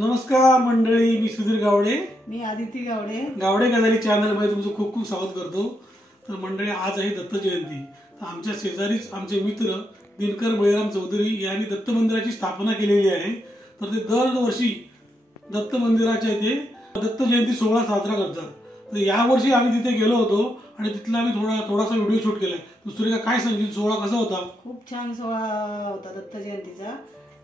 नमस्कार मंडळी, मी सुधीर गावडे, मी आदिती गावडे, गावडे गजाली चॅनल मध्ये तुमचं खूप खूप स्वागत करतो। तर मंडळी, आज आहे दत्त जयंती। तर आमच्या शेजारीच आमचे मित्र दिनकर बळीराम चौधरी यांनी दत्त मंदिराची स्थापना केलेली आहे। तर ते दरवर्षी दत्त मंदिराच्या इथे दत्त जयंती सोहळा साजरा करतात। तर यावर्षी आम्ही तिथे गेलो होतो आणि तिथला आम्ही थोडासा व्हिडिओ शूट केलाय। दुसरी काय सांगितलं, सोहळा कसा होता? खूप छान सोहळा होता दत्त जयंतीचा।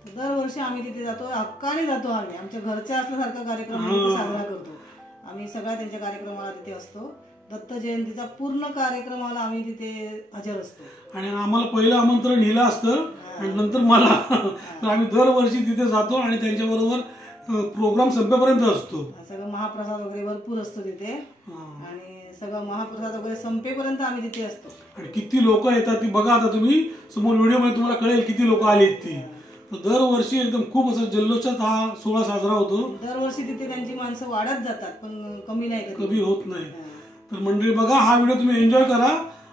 दरवर्षी आम्ही तिथे जातो, हक्काने जातो। आमच्या घरच्या असल्यासारखा कार्यक्रम साजरा करतो आम्ही। सगळ्या त्यांच्या कार्यक्रमाला तिथे असतो। दत्त जयंतीचा पूर्ण कार्यक्रमाला आम्ही तिथे हजर असतो आणि आम्हाला पहिलं आमंत्रण हिला असतं आणि नंतर मला। तर आम्ही दरवर्षी तिथे जातो आणि त्यांच्याबरोबर प्रोग्राम संपेपर्यंत असतो। सगळं महाप्रसाद वगैरे भरपूर असतो तिथे आणि सगळं महाप्रसाद वगैरे संपेपर्यंत आम्ही तिथे असतो। आणि किती लोक येतात ती बघा। आता तुम्ही समोर व्हिडिओ मध्ये तुम्हाला कळेल किती लोक आले ती। तर दरवर्षी एकदम खूप असं जल्लोषात हा सोहळा साजरा होतो। दरवर्षी तिथे त्यांची माणसं वाढत जातात, पण कमी नाही, कमी होत नाही। तर मंडळी बघा, हा व्हिडिओ तुम्ही एन्जॉय करा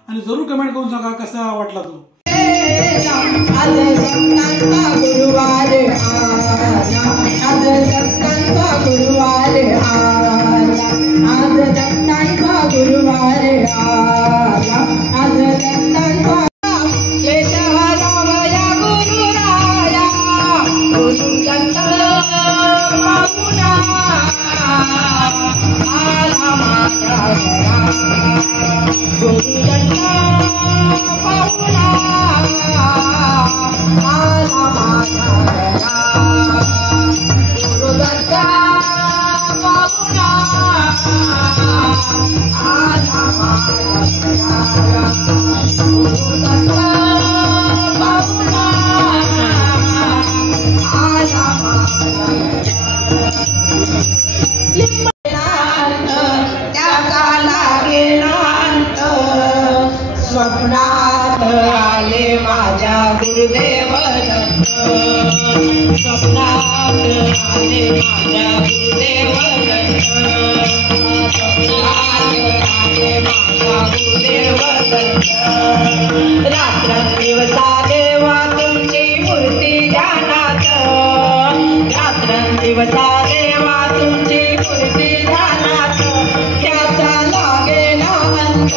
आणि जरूर कमेंट करून सांगा कसा वाटला तो। स्वप्नात आले माझ्या गुरुदेव दत्त, स्वप्नात आले माझ्या गुरुदेव दत्त, स्वप्नात आले माझ्या गुरुदेव दत्त। रात्रंदिवसा देवा तुमची मूर्ती ध्यानात, रात्रंदिवसा देवा तुमची मूर्ती ध्यानात, त्याचा लागेना अंत,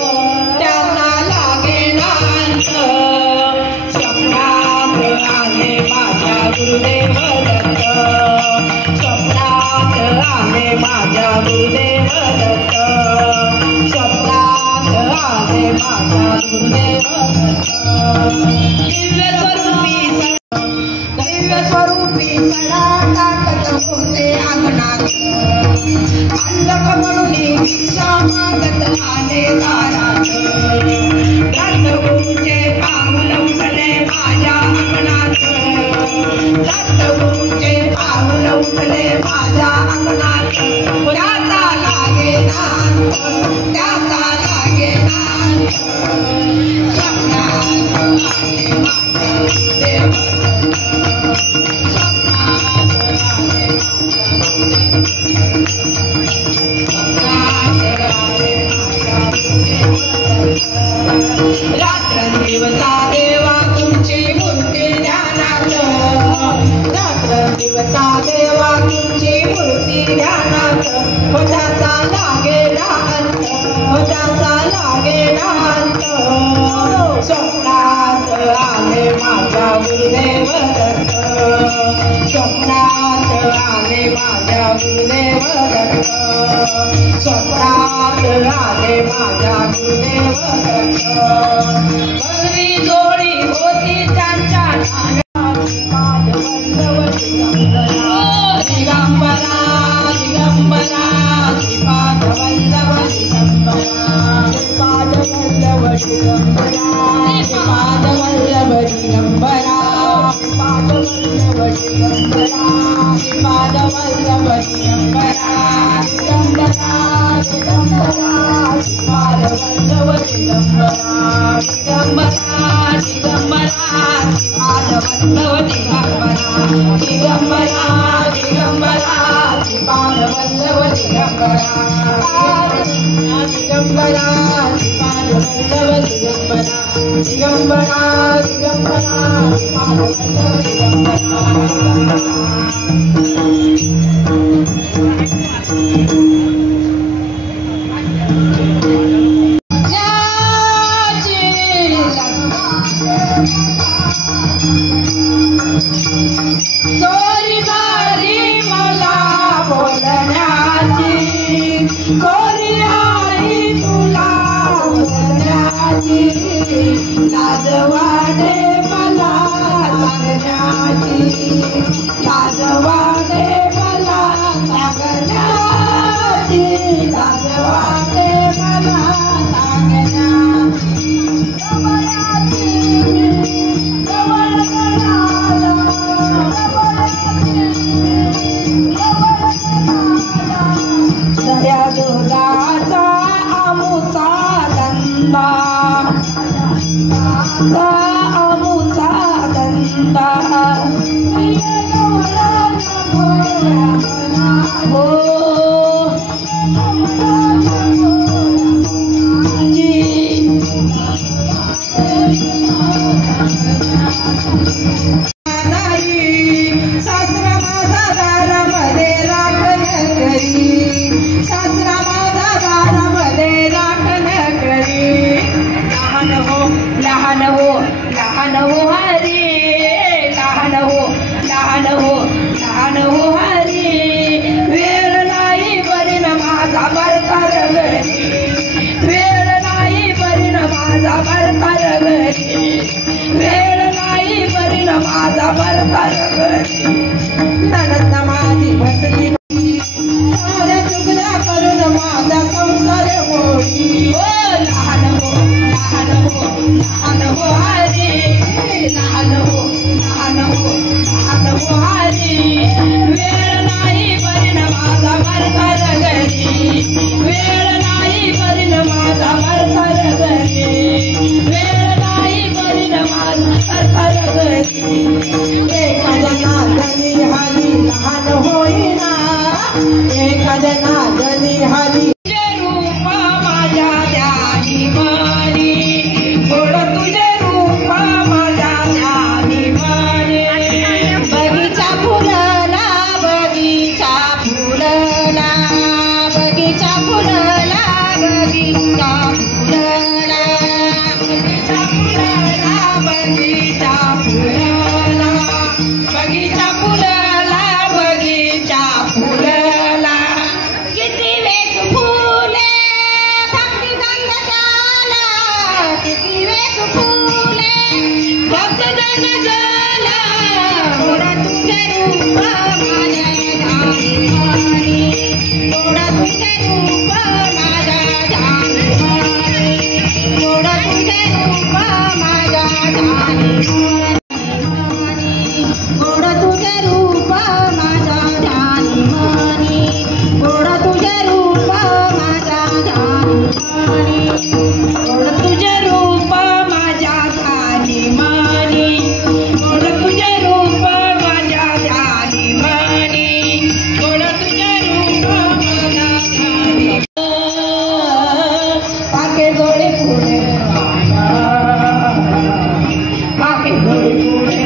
त्याचा लागेना अंत। स्वप्नात आले माझ्या गुरुदेव दत्त, स्वप्नात आले माझ्या गुरुदेव दत्त, स्वप्नात आले माझ्या गुरुदेव दत्त। दिव्य स्वरूपी सडा टाकत होते अंगणात, अंधक म्हणून भिक्षा मागत आले दारात, दत्तगुरूचे पाऊल उठले माझ्या अंगणात, दत्तगुरूचे पाऊल उठले माझ्या अंगणात, त्याचा लागेना अंत, त्याचा लागेना अंत। स्वप्नात आले माझ्या गुरुदेव दत्त, स्वप्नात आले माझ्या गुरुदेव दत्त। रात्रंदिवसा देवा तुमची मूर्ती ध्यानात, रात्रंदिवसा देवा तुमची मूर्ती ध्यानात, त्याचा लागेना अंत, त्याचा लागेना अंत। स्वप्नात आले माझ्या गुरुदेव दत्त, स्वप्नात आले माझ्या गुरुदेव दत्त, स्वप्नात आले माझ्या गुरुदेव दत्त। बलवी जोडी होती त्यांच्या दिगंबरा दिगंबरा, श्रीपाद वल्लभ दिगंबरा, श्रीपाद वल्लभ दिगंबरा, श्रीपाद वल्लभ दिगंबरा, श्रीपाद वल्लभ दिगंबरा, श्रीपाद वल्लभ दिगंबरा, दिगंबरा दिगंबरा, श्रीपाद वल्लभ दिगंबरा, दिगंबरा दिगंबरा, श्रीपाद वल्लभ दिगंबरा, दिगंबरा दिगंबरा, श्रीपाद वल्लभ दिगंबरा दिगंबरा श्रीपाद वल्लभ दिगंबरा दिगंबरा दिगंबरा श्रीपाद वल्लभ सोरी भारी मला बोलण्याची सोरी आई तुला बोलण्याची लाज वाटे मला सांगण्याची लाज वाटे मला सांगण्याची लाज वाटे मला सांगण्याची दया दुधाचा अमुचा दंडा अमुचा दंडा हो सासरा माझा दारामध्ये राखण करी सासरा माझा दारामध्ये राखण करी लहान हो लहान हो लहान हो हरी लहान हो लहान हो लहान हो हरी वेळ नाही बरीन माझा बरकार घरी वेळ नाही बरीन माझा बरकार घरी वेळ नाही बरीन माझा बरकार घरी नणंद माझी बसली माझ्या चुकल्या करून माझा संसार मोडी लहान हो लहान हो लहान हो हरी लहान हो लहान हो लहान हो हरी वेळ नाही बरीन माझा बरकार घरी वेळ नाही बरीन माझा बरकार घरी वेळ नाही बरीन माझा बरकार घरी एका जनार्दनी हरी लहान होईना एका जनार्दनी हरी रूप माझ्या ध्यानी मारी गोड तुझे रूप माझ्या ध्यानी मारी बगीचा फुलला बगीचा फुलला बगीचा फुलला बगीचा फुलला बगीचा फुलला बगीचा फुलला बगीचा फुलला बगीचा फुलला किती वेग फुले भक्ती गंध झाला किती वेग फुले भक्ती गंध झाला थोडा तुझे रूप माझ्या ध्यानी थोडा तुझे रूप माझ्या ध्यानी थोडा तुझे रूप माझ्या ध्यानी गोड तुझे रूप माझ्या ध्यानी मनी गोड तुझे रूप माझ्या ध्यानी मनी गोड तुझे रूप माझ्या ध्यानी मनी गोड तुझे रूप माझ्या ध्यानी मनी गोड तुझे रूप माझ्या ध्यानी पाके गोळे पुढे पाके गोळे पुढे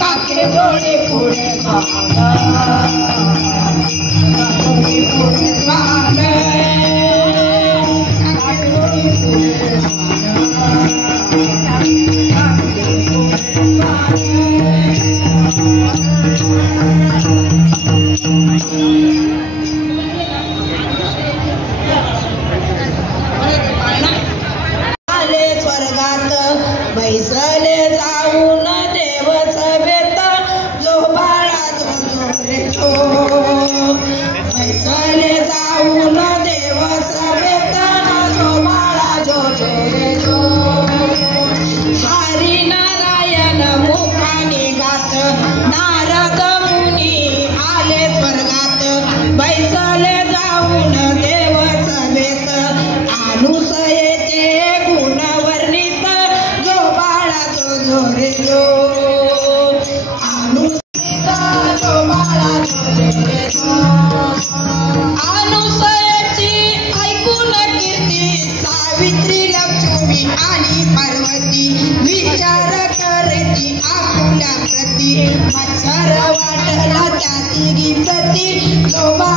काके जोडे पुढे स्वर्गात बैसले जाऊन देव सभेत जो बाळा जो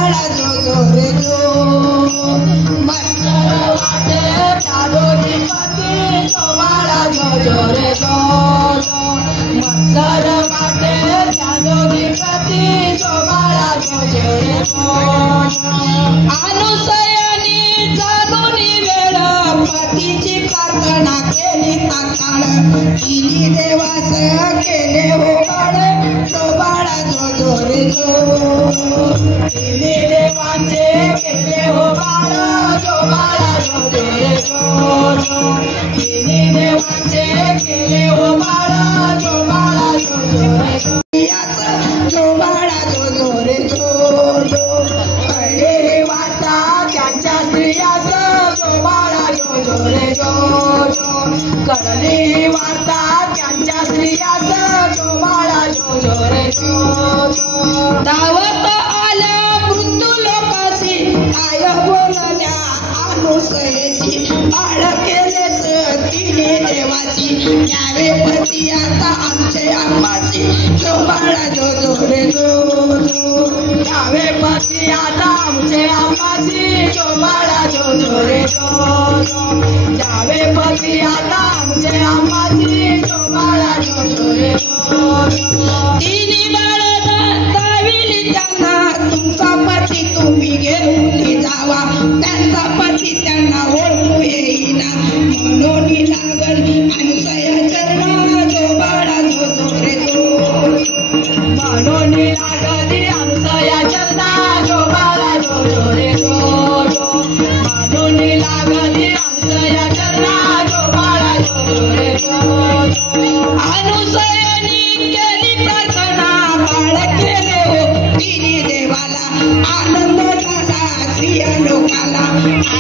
बाळा जो जो रे जो मत्सर वाटे त्यादोरी पती जो बाळा जो जो रे जो मत्सर वाटे त्यादोरी पती जो बाळा जो जो रे जो अनुसयानी चालूनी वेळ पतीची प्रार्थना केली ताकाळ तिने देवास केले हो बाळ जो बाळा जो जो रे जो तिने देवाचे केले हो बाळ जो बाळा जो जो रे जो तिने देवाचे केले हो बाळ जो बाळा जो जो रे जो बाळा जो जो रे जो कळले वार्ता त्यांच्या स्त्रियास जो बाळा जो जो रे जो कळली वार्ता त्यांच्या स्त्रियास जो बाळा जो जो रे जो धावत आल्या मृत्यू लोकांची काय बोलल्या अनुसयेची बाळ केलेच तिने देवाची न्यावे पती आता आमचे आंबाची जो बाळा जो जो रे जो न्यावे पती आता आमचे आंबाची जो बाळा जो जो रे जो न्यावे पती आता आमचे आंबाची जो बाळा जो जो रे तिन्ही बाळ दाविली त्यांना तुमचा पती तुम्ही घेऊन जावा त्यांचा पती त्यांना ओळखू येईना म्हणून लागल अनुसया चरणा जो बाळा जो जो रे जो म्हणून लागली अनुसया चरणा जो बाळा जो जो रे जो म्हणून लागली अनुसया चरणा जो बाळा जो जो रे अनुसयानी केली प्रार्थना बाळ केले हो तिने देवाला आनंद झाला स्त्रिया लोकाला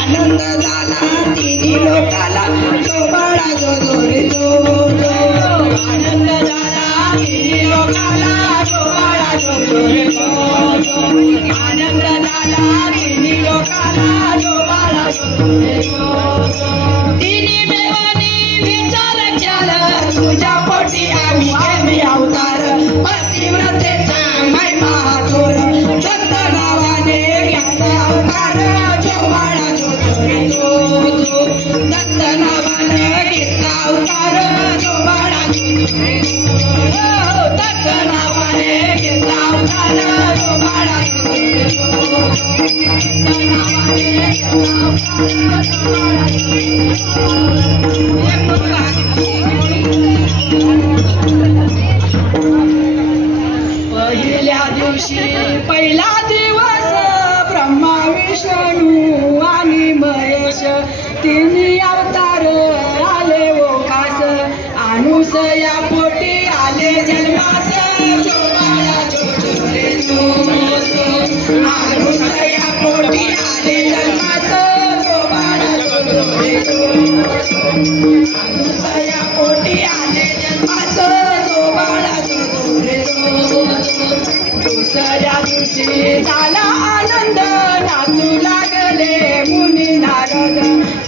आनंद झाला तिन्ही लोकाला जो बाळा जो जो रे जो आनंद झाला तिन्ही लोकाला जो बाळा जो जो रे जो आनंद झाला तिन्ही लोकाला जो बाळा जो जो रे तिन्ही देवानी विचार केला तुझ्या पोटी आम्ही केले अवतार पतिव्रतेचा महिमा थोर दत्त नावाने घ्यायचा अवतार जो बाळा जो जो रे जो दत्त नावाने घेतला अवतार जो बाळा जो जो रे जो दत्त नावाने घेतला अवतार जो बाळा जो जो रे जो दत्त नावाने घेतला अवतार जो बाळा पहिला दिवस ब्रह्मा विष्णू आणि महेश तिन्ही अवतार आले वो खास अनुसया पोटी आले जन्मास जो बाळा जो जो रे जो अनुसया पोटी आले जन्मास जो बाळा जो जो रे जो अनुसया पोटी आले जन्मास जो बाळा जो जो रे जो दुसऱ्या दिवशी झाला आनंद नाचू लागले मुनी नारद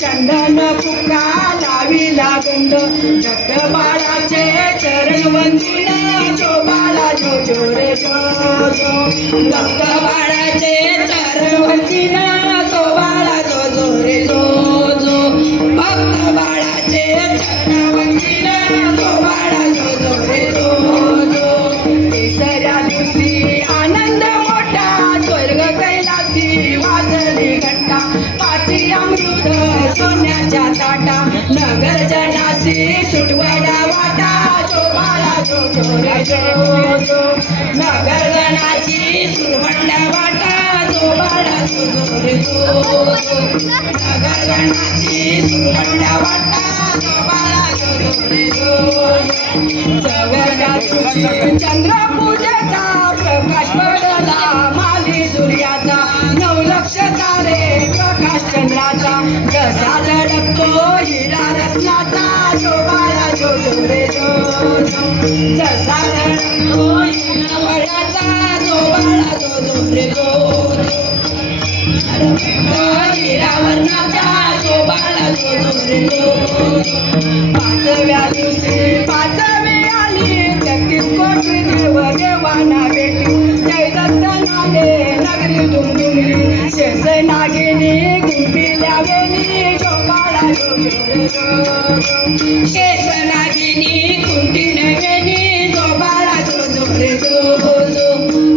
चंदन फुका लावी लागंद दत्त बाळाचे चरण वंदन जो बाळा जो जो रे जो दत्त बाळाचे चरण वंदन जो बाळा जो जो रे जो भक्त बाळाचे चरण वंदन जो बाळा जो जो रे जो तिसऱ्या दिवशी आनंद मोठा स्वर्ग कैलासी वाजली घंटा पाची अमृत सोन्याच्या ताटा नगर जनासी सुटवडा वाटा जो बाळा जो जो रे जो नगर जनासी सुटवडा वाटा जो बाळा जो जो रे जो नगर जनासी सुटवडा वाटा जो बाळा जो जो रे जो चंद्र पूजेचा प्रकाश पडला माली सूर्याचा 9 लक्ष तारे प्रकाश चंद्राचा जसा झळकतो हिरा रत्नाचा जो बाळा जो जो रे जो जसा झळकतो हिरा वळाचा जो बाळा जो जो रे जो हिरा वर्णाचा जो बाळा जो जो रे जो पाचव्या दिवशी पाचवी आली 33 कोटी भेटी देव देवाना भेटी जय दत्तनाने नगरी दुमदुमली शेष नागिनी गुंफिल्या वेणी जोगाडा शेष नागिनी कुंटीन वेणी जोगाडा जो रे जो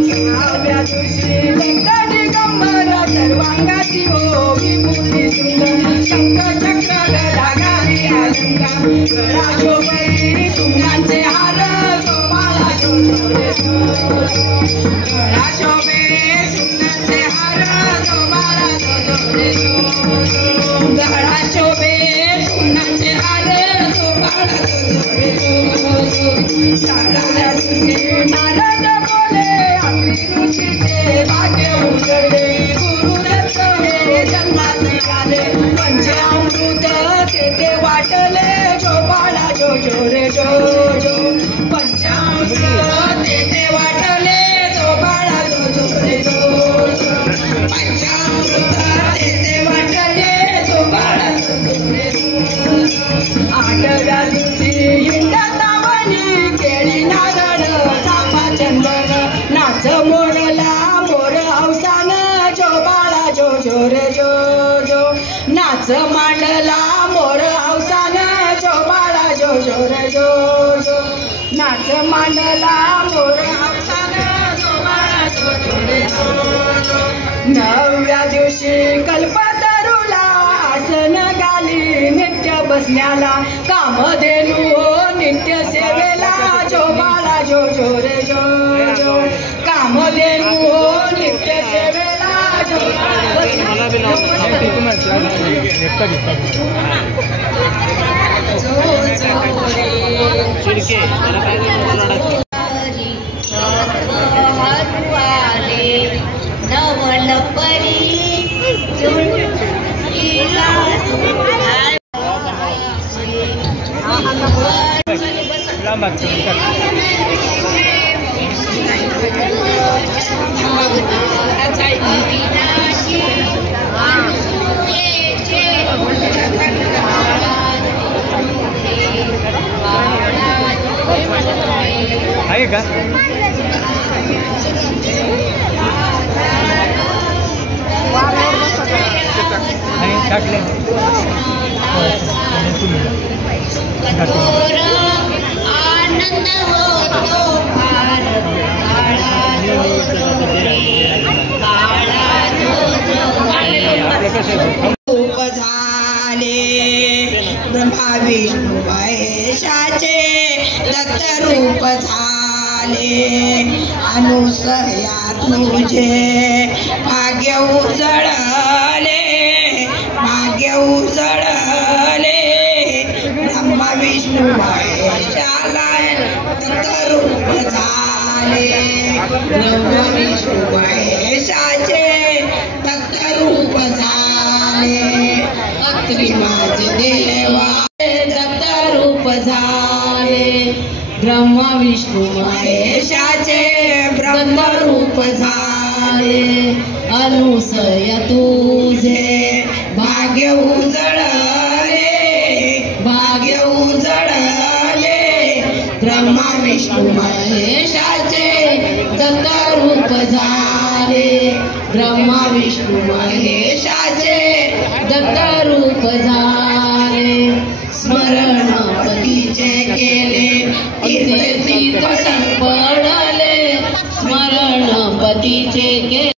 सहाव्या दिवशी दत्त दिगंबर सर्वांगाची हो विभूती सुंदर शंख चक्र गदाघारी अलंकार गळा शोभरी सुमनांचे हार जोबाळा जो रे गळा शोभे सुमनांचे हार जोबाळा जो रे गळा शोभे सुमनांचे हार जोबाळा जो रे साडाला तुझे नारद बोले आपली ऋषीचे भाग्य उजळले गुरुदत्त हे जन्माचे आले पंचामृत तेथे वाटले जोबाळा जो रे जो पंचामृत तेथे वाटले जोबाळा जो रे पंचामृत तेथे वाटले जोबाळा जो रे आठव्या दिवशी इंद्रावणी केळी नारळ चाफा चंदन नाच मोरला मोर हौसान जोबाळा जो रे जो नाच मांडला मोर हौसान जोबाळा जो रे जो नाच मांडला मोर हौसान जोबाळा जो रे नवव्या दिवशी कल्पतरुला आसन घाली नित्य बसण्याला कामधेनु हो नित्य सेवेला जोबाळा जो रे जो कामधेनु हो नित्य सेवेला आहे का टाकले आनंद होतो फार रूप झाले ब्रह्मा विष्णू महेशाचे दत्त रूप झाले अनुसया तुझे भाग्य उजळले ब्रह्मा विष्णू महेशाला दत्त रूप झाले ब्रह्मा विष्णू महेशाचे दत्त रूप झाले अत्री माझे देवा दत्त रूप झाले ब्रह्मा विष्णू महेशाचे ब्रह्म रूप झाले अनुसया तुझे भाग्य उजळले ब्रह्मा विष्णू महेशाचे दत्त रूप झाले ब्रह्मा विष्णू महेशाचे दत्त रूप झाले स्मरण पतीचे केले तीर्थ पडले स्मरण पतीचे केले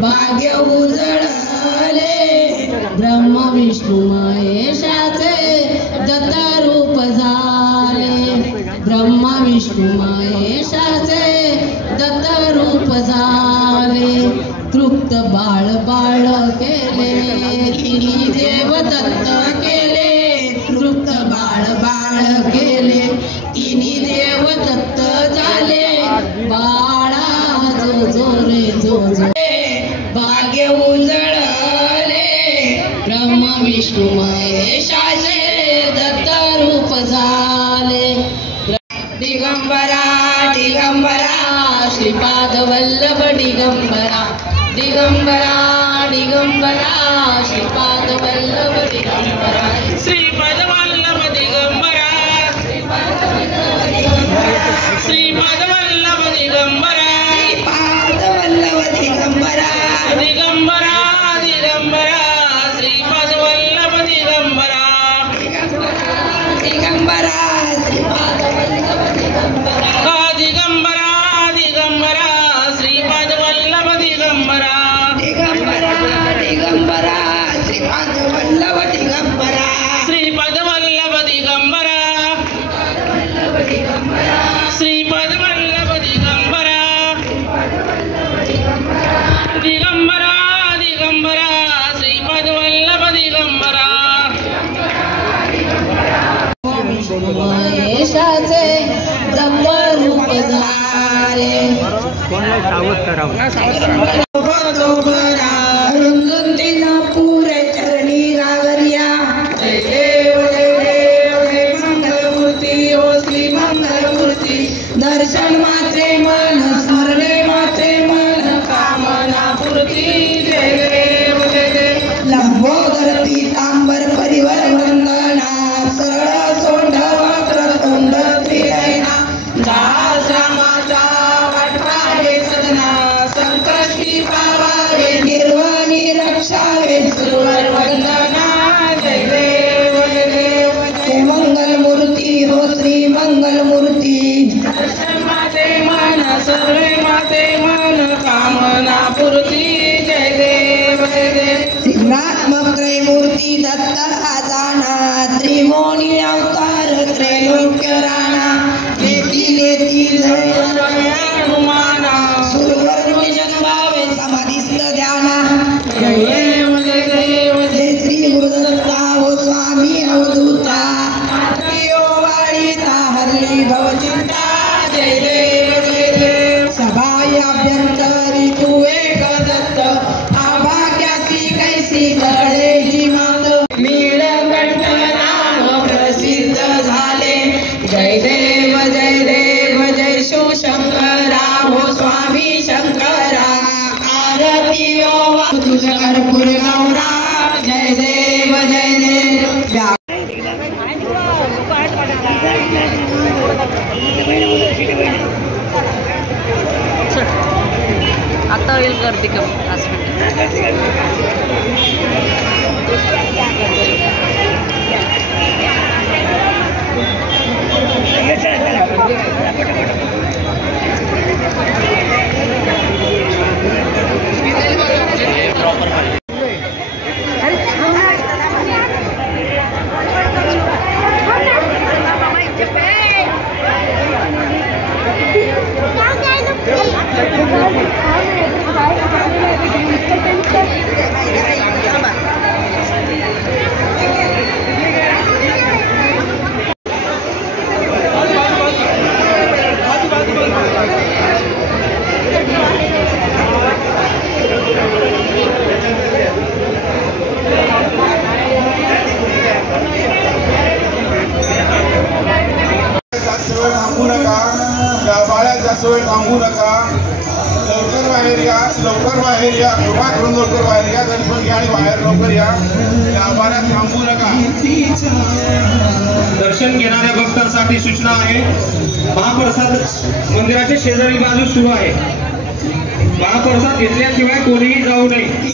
भाग्य उजळले ब्रह्मा विष्णू महेशाचे दत्त रूप झाले ब्रह्मा विष्णू महेशाचे दत्त रूप झाले तृप्त बाळ केले तिन्ही देव दत्त केले तृप्त बाळ केले तिन्ही देव दत्त झाले बाळा जो भाग्य उजळले ब्रह्मा विष्णू महेशाचे दत्त रूप झाले दिगंबरा श्रीपाद वल्लभ दिगंबरा श्रीपाद वल्लभ दिगंबरा श्रीपाद वल्लभ दिगंबरा श्रीपाद वल्लभ दिगंबरा श्रीपाद वल्लभ दिगंबरा दिगंबरा दिगंबरा श्रीपाद वल्लभ दिगंबरा दिगंबरा श्रीपाद वल्लभ दिगंबरा दिगंबरा दिगंबरा श्रीपाद वल्लभ दिगंबरा दिगंबरा दिगंबरा श्रीपाद वल्लभ दिगंबरा श्रीपाद वल्लभ दिगंबरा श्रीपाद वल्लभ दिगंबरा दिगंबरा दिगंबरा श्रीपाद वल्लभ दिगंबरा महेशाचे ब्रह्मरूप झाले पुरे चरणी गागरिया जय देव जय देव जय मंगलमूर्ती ओ श्री मंगलमूर्ती दर्शन मात्रे मन स्मरणे मात्रे मन कामना पूर्ती जय देव जय देव लंबोदर पीतांबर परिवर वंदना सरळ सोंड वक्र तोंड त्रिनयना दास रामाचा वाटवारे सदना संकष्टी पावारे निर्वाणी रक्षावे सुरवर वंदना जय देव जय देव जय मंगलमूर्ती हो श्री मंगलमूर्ती दर्शन माते मन सर्वे माते मन कामना पूर्ती जय देव जय देव त्रिगुणात्मक त्रयमूर्ती दत्त आदाना त्रिमोनी अवतार त्रैलोक्य राणा लेती लेती जय हनुमाना सुरवर जन्मावे समाधिस्थ ध्याना जय देव जय देव जय श्री गुरुदत्ता हो स्वामी अवधूता वाळीता हरली भवचिंता जय देव जय देव सभायाभ्यंतरी तू एक दत्त आभाग्यासी कैसी कळे ही मात नीलकंठ नाम प्रसिद्ध झाले जय देव जय देव जय शिवशंकरा हो स्वामी शंकरा आरती ओ तुझ कर्पूर गौरा जय देव जय देव आता होईल गर्दी कमी जास्त वेळ थांबू नका लवकर बाहेर या कृपा करून लवकर बाहेर या दर्शन घ्या आणि बाहेर लवकर या गाभाऱ्यात थांबू नका दर्शन घेणाऱ्या भक्तांसाठी सूचना आहे महाप्रसाद मंदिराच्या शेजारी बाजू सुरू आहे महाप्रसाद घेतल्याशिवाय कोणीही जाऊ नये